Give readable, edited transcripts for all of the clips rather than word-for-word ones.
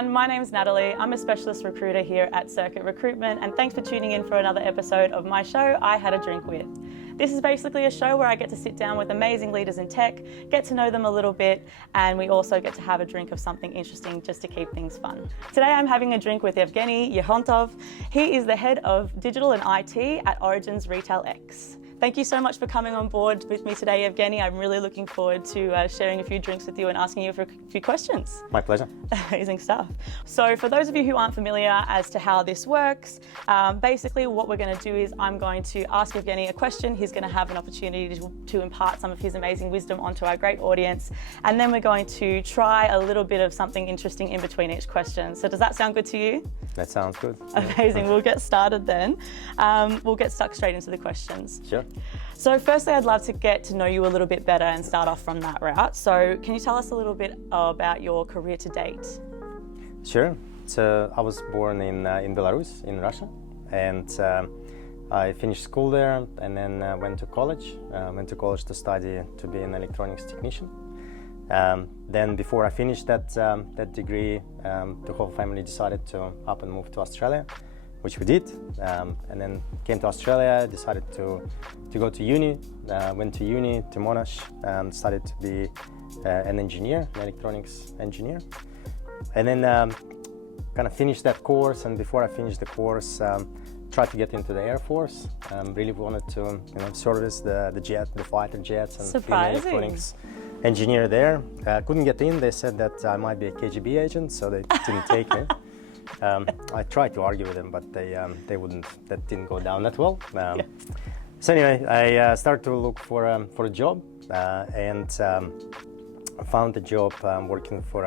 everyone, my name's Natalie. I'm a specialist recruiter here at Circuit Recruitment, and thanks for tuning in for another episode of my show, I Had a Drink With. This is basically a show where I get to sit down with amazing leaders in tech, get to know them a little bit, and we also get to have a drink of something interesting just to keep things fun. Today I'm having a drink with Evgueni Iakhontov. He is the head of digital and IT at Origin's Retail X. Thank you so much for coming on board with me today, Evgueni. I'm really looking forward to sharing a few drinks with you and asking you for a few questions. My pleasure. Amazing stuff. So for those of you who aren't familiar as to how this works, basically what we're going to do is I'm going to ask Evgueni a question. He's going to have an opportunity to impart some of his amazing wisdom onto our great audience. And then we're going to try a little bit of something interesting in between each question. So does that sound good to you? That sounds good. Amazing. We'll get started then. We'll get stuck straight into the questions. Sure. So firstly, I'd love to get to know you a little bit better and start off from that route. So can you tell us a little bit about your career to date? Sure. So I was born in Belarus, in Russia, and I finished school there and then went to college. Went to college to study to be an electronics technician. Then before I finished that degree, the whole family decided to up and move to Australia, which we did, and then came to Australia, decided to go to uni, went to uni to Monash, and started to be an engineer, an electronics engineer. And then kind of finished that course, and before I finished the course, tried to get into the Air Force. Really wanted to service the fighter jets and be an electronics engineer there. Couldn't get in. They said that I might be a KGB agent, so they didn't take me. I tried to argue with them, but they wouldn't. That didn't go down that well. So anyway, I started to look for a job and found a job working for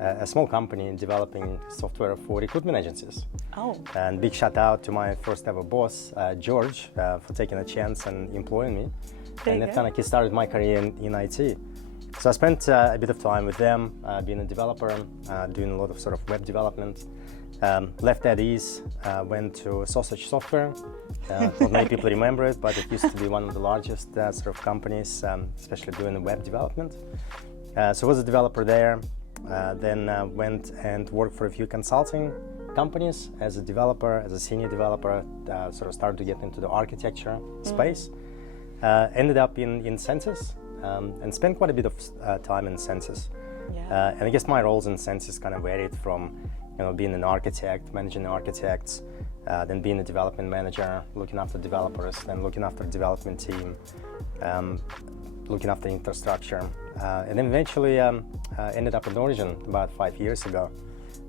a small company developing software for recruitment agencies. Oh. And big shout out to my first ever boss, George, for taking a chance and employing me. And that kind of kickstarted my career in IT. So I spent a bit of time with them, being a developer, doing a lot of sort of web development. Left at ease, went to Sausage Software. Not many people remember it, but it used to be one of the largest sort of companies, especially doing the web development. So I was a developer there, then went and worked for a few consulting companies as a developer, as a senior developer, sort of started to get into the architecture space. Ended up in Census and spent quite a bit of time in Census. Yeah. And I guess my roles in Census kind of varied from being an architect, managing architects, then being a development manager, looking after developers, then looking after the development team, looking after infrastructure, and then eventually ended up in Origin about 5 years ago,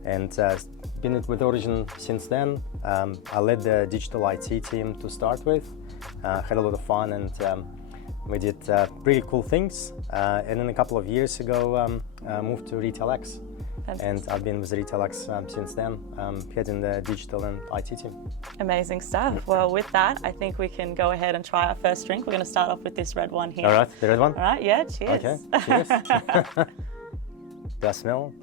and been with Origin since then. I led the digital IT team to start with, had a lot of fun, and we did really cool things. And then a couple of years ago, moved to Retail X. And I've been with Retail X since then, heading the digital and IT team. Amazing stuff. Well, with that, I think we can go ahead and try our first drink. We're going to start off with this red one here. All right, the red one? All right, yeah, cheers. Okay, cheers. Do I smell?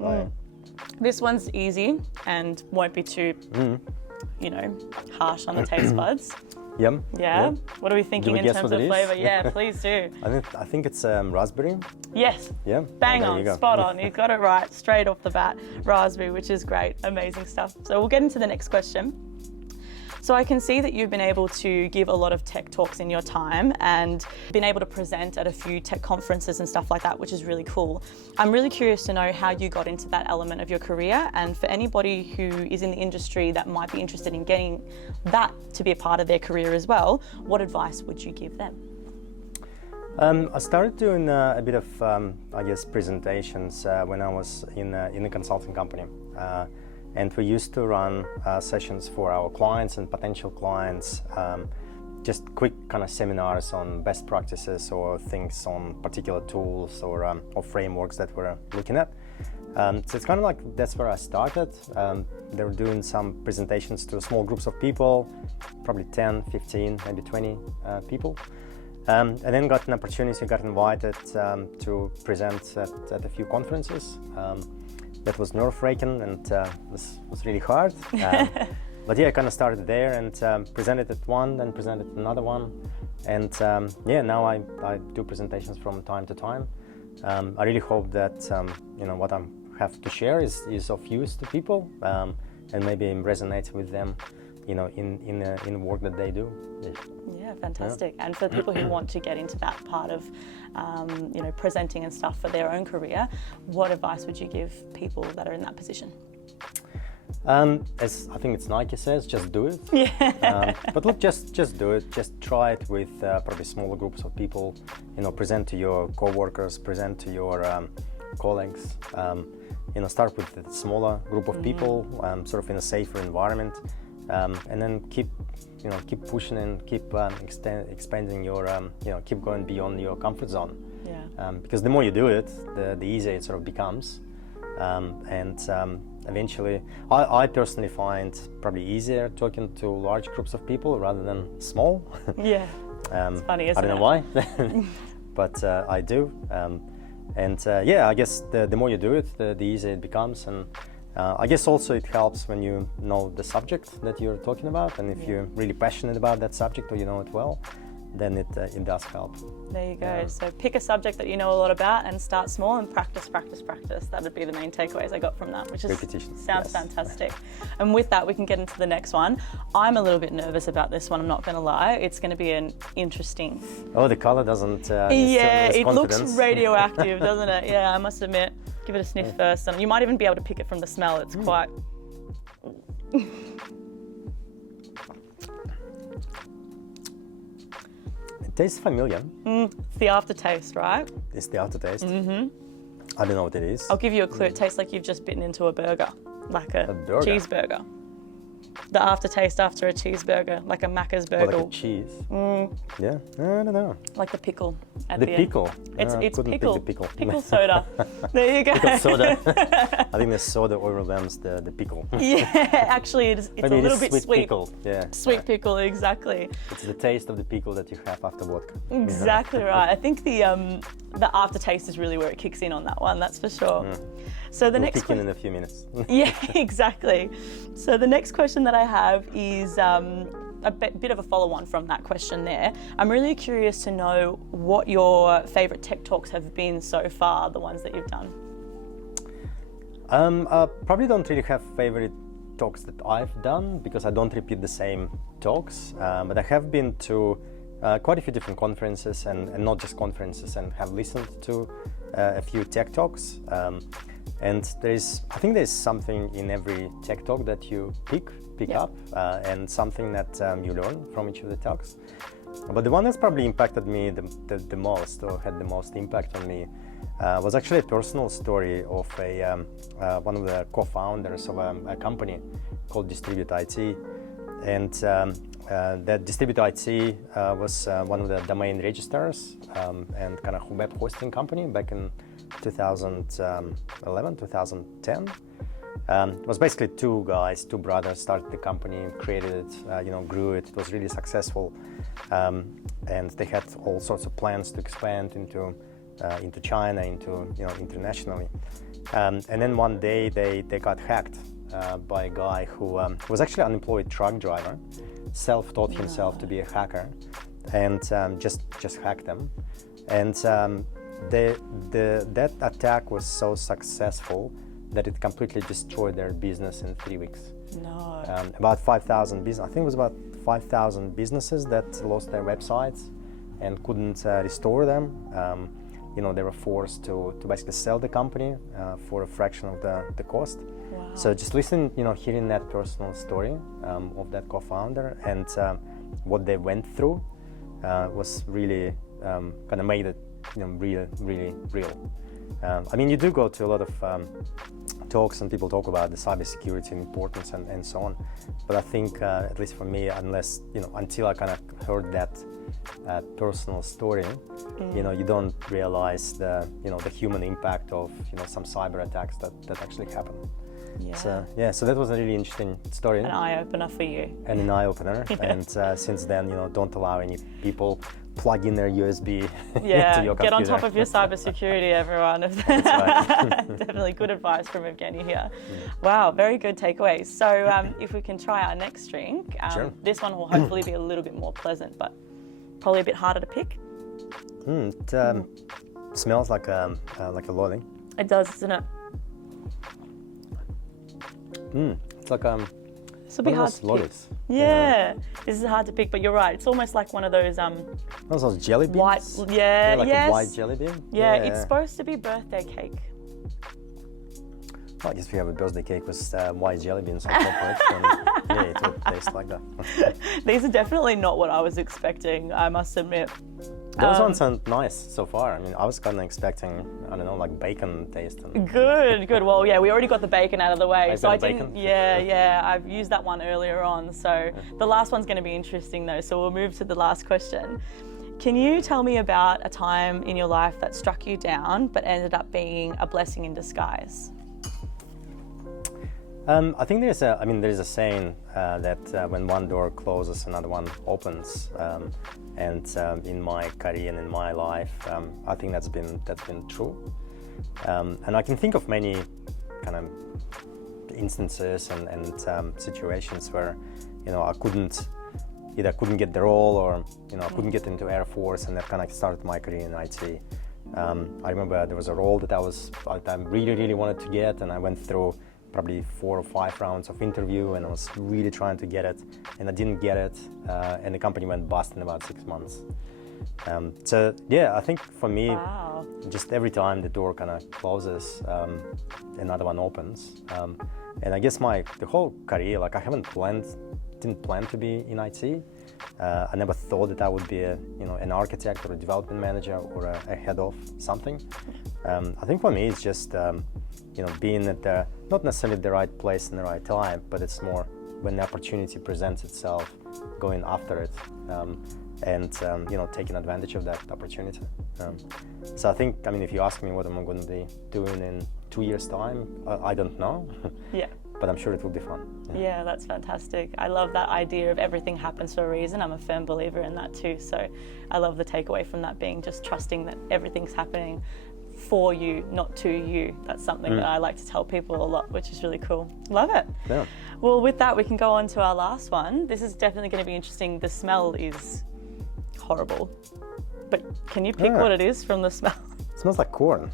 This one's easy and won't be too, harsh on the taste buds. Yum. Yeah? What are we thinking in terms of flavour? Yeah, please do. I think it's raspberry. Yes. Yeah. Bang on, spot on. You got it right, straight off the bat. Raspberry, which is great. Amazing stuff. So we'll get into the next question. So I can see that you've been able to give a lot of tech talks in your time and been able to present at a few tech conferences and stuff like that, which is really cool. I'm really curious to know how you got into that element of your career, and for anybody who is in the industry that might be interested in getting that to be a part of their career as well, what advice would you give them? I started doing a bit of, presentations when I was in a consulting company. And we used to run sessions for our clients and potential clients, just quick kind of seminars on best practices or things on particular tools or frameworks that we're looking at. So it's kind of like that's where I started. They were doing some presentations to small groups of people, probably 10, 15, maybe 20 people. And then got an opportunity, got invited to present at a few conferences. That was nerve-wracking and was really hard. But yeah, I kind of started there and presented at one, then presented at another one. And now I do presentations from time to time. I really hope that what I'm have to share is of use to people, and maybe resonates with them, in the work that they do. Yeah, fantastic. And for people who want to get into that part of, presenting and stuff for their own career, what advice would you give people that are in that position? As I think it's Nike says, just do it. Yeah. But look, just do it. Just try it with probably smaller groups of people. Present to your co-workers, present to your colleagues. Start with a smaller group of people, sort of in a safer environment, and then keep pushing and keep expanding your, keep going beyond your comfort zone. Yeah. Because the more you do it, the easier it sort of becomes. Eventually, I personally find probably easier talking to large groups of people rather than small. Yeah, it's funny, isn't it? I don't know why, but I do. I guess the more you do it, the easier it becomes. And I guess also it helps when you know the subject that you're talking about, and if you're really passionate about that subject or you know it well, then it does help. There you go. Yeah. So pick a subject that you know a lot about and start small and practice. That would be the main takeaways I got from that, which sounds fantastic. And with that, we can get into the next one. I'm a little bit nervous about this one, I'm not going to lie. It's going to be an interesting... Oh, the color doesn't... it looks radioactive, doesn't it? Yeah, I must admit. Give it a sniff first. And you might even be able to pick it from the smell. It's quite... It tastes familiar. It's the aftertaste, right? It's the aftertaste. Mm-hmm. I don't know what it is. I'll give you a clue. It tastes like you've just bitten into a burger, like a burger? Cheeseburger. The aftertaste after a cheeseburger, like a Macca's burger. Like a cheese. Yeah, I don't know. Like the pickle at the the pickle. end. It's pickle. Pickle Soda. There you go. Pickle soda. I think the soda overwhelms the pickle. Yeah, actually it's a little bit sweet. Pickle. Yeah. Sweet pickle, exactly. It's the taste of the pickle that you have after vodka. Exactly right. I think the aftertaste is really where it kicks in on that one, that's for sure. So the next question in a few minutes. Yeah, exactly. So the next question that I have is a bit of a follow-on from that question there. I'm really curious to know what your favourite tech talks have been so far, the ones that you've done. I probably don't really have favourite talks that I've done because I don't repeat the same talks, but I have been to quite a few different conferences and not just conferences, and have listened to a few tech talks. And I think there's something in every tech talk that you pick up, and something that you learn from each of the talks. But the one that's probably impacted me the most, or had the most impact on me, was actually a personal story of one of the co-founders of a company called Distribute IT. And that Distribute IT was one of the domain registrars and kind of web hosting company back in 2011, 2010. It was basically two brothers started the company, created it, grew it. It was really successful, and they had all sorts of plans to expand into China, internationally. And then one day they got hacked by a guy who was actually an unemployed truck driver, self-taught himself to be a hacker, and just hacked them. And that attack was so successful that it completely destroyed their business in 3 weeks. No. About 5,000 business. I think it was about 5,000 businesses that lost their websites and couldn't restore them. They were forced to basically sell the company for a fraction of the cost. Wow. So just hearing that personal story of that co-founder and what they went through was really kind of made it really, really real. You do go to a lot of talks and people talk about the cybersecurity and importance and so on. But I think, at least for me, until I kind of heard that personal story, you don't realize the human impact of some cyber attacks that actually happen. Yeah. So that was a really interesting story. An eye-opener for you. And an eye-opener. Yeah. And since then, don't allow any people plug in their USB into your computer. Get on top of your cybersecurity, everyone. That's right. Definitely good advice from Evgueni here. Wow, very good takeaways. So if we can try our next drink, sure. This one will hopefully be a little bit more pleasant, but probably a bit harder to pick. It smells like a lolly. It does, doesn't it? It's like This will be one hard of to those pick. lollies. Yeah, this is hard to pick, but you're right. It's almost like one of those Those jelly beans. white. Yeah, like yes. a white jelly bean. Yeah, it's supposed to be birthday cake. Well, I guess if you have a birthday cake with white jelly beans on top of it, then yeah, it would taste like that. These are definitely not what I was expecting, I must admit. Those ones sound nice so far. I mean, I was kind of expecting, I don't know, like bacon taste. Good. Well, yeah, we already got the bacon out of the way. I've So got I the didn't, bacon? yeah, I've used that one earlier on. So the last one's going to be interesting though. So we'll move to the last question. Can you tell me about a time in your life that struck you down, but ended up being a blessing in disguise? I think there is a saying that when one door closes, another one opens. And in my career and in my life, I think that's been true. And I can think of many kind of instances and situations where, I couldn't get the role, or I couldn't get into Air Force, and that kind of started my career in IT. I remember there was a role that I really wanted to get, and I went through probably 4 or 5 rounds of interview, and I was really trying to get it, and I didn't get it, and the company went bust in about 6 months. So yeah, I think for me, Wow. just every time the door kind of closes, another one opens. And I guess the whole career, like I didn't plan to be in IT. I never thought that I would be an architect or a development manager or a head of something. I think for me it's just being at not necessarily the right place in the right time, but it's more when the opportunity presents itself, going after it, and taking advantage of that opportunity. So I think, if you ask me what am I going to be doing in 2 years' time, I don't know. Yeah. But I'm sure it will be fun. Yeah, that's fantastic. I love that idea of everything happens for a reason. I'm a firm believer in that too. So I love the takeaway from that being just trusting that everything's happening for you, not to you. That's something that I like to tell people a lot, which is really cool. Love it. Yeah. Well, with that, we can go on to our last one. This is definitely going to be interesting. The smell is horrible. But can you pick what it is from the smell? It smells like corn.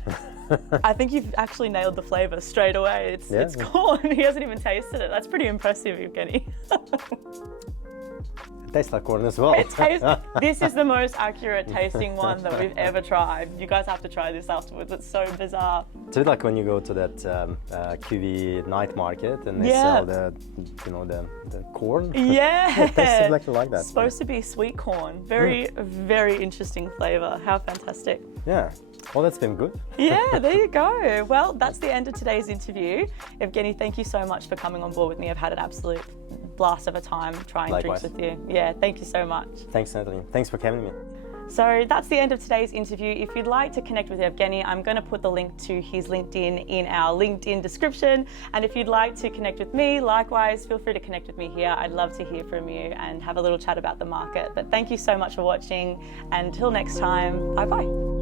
I think you've actually nailed the flavour straight away. It's corn. He hasn't even tasted it. That's pretty impressive, Evgueni. It tastes like corn as well. This is the most accurate tasting one that we've ever tried. You guys have to try this afterwards. It's so bizarre. It's a bit like when you go to that QV night market and they sell the corn. Yeah. It tastes exactly like that. It's supposed to be sweet corn. Very, very interesting flavour. How fantastic. Yeah. Well, that's been good. Yeah, there you go. Well, that's the end of today's interview. Evgueni, thank you so much for coming on board with me. I've had an absolute blast of a time trying Likewise. drinks with you. Yeah, thank you so much. Thanks, Natalie. Thanks for having me. So that's the end of today's interview. If you'd like to connect with Evgueni, I'm going to put the link to his LinkedIn in our LinkedIn description. And if you'd like to connect with me, likewise, feel free to connect with me here. I'd love to hear from you and have a little chat about the market. But thank you so much for watching. Until next time, bye-bye.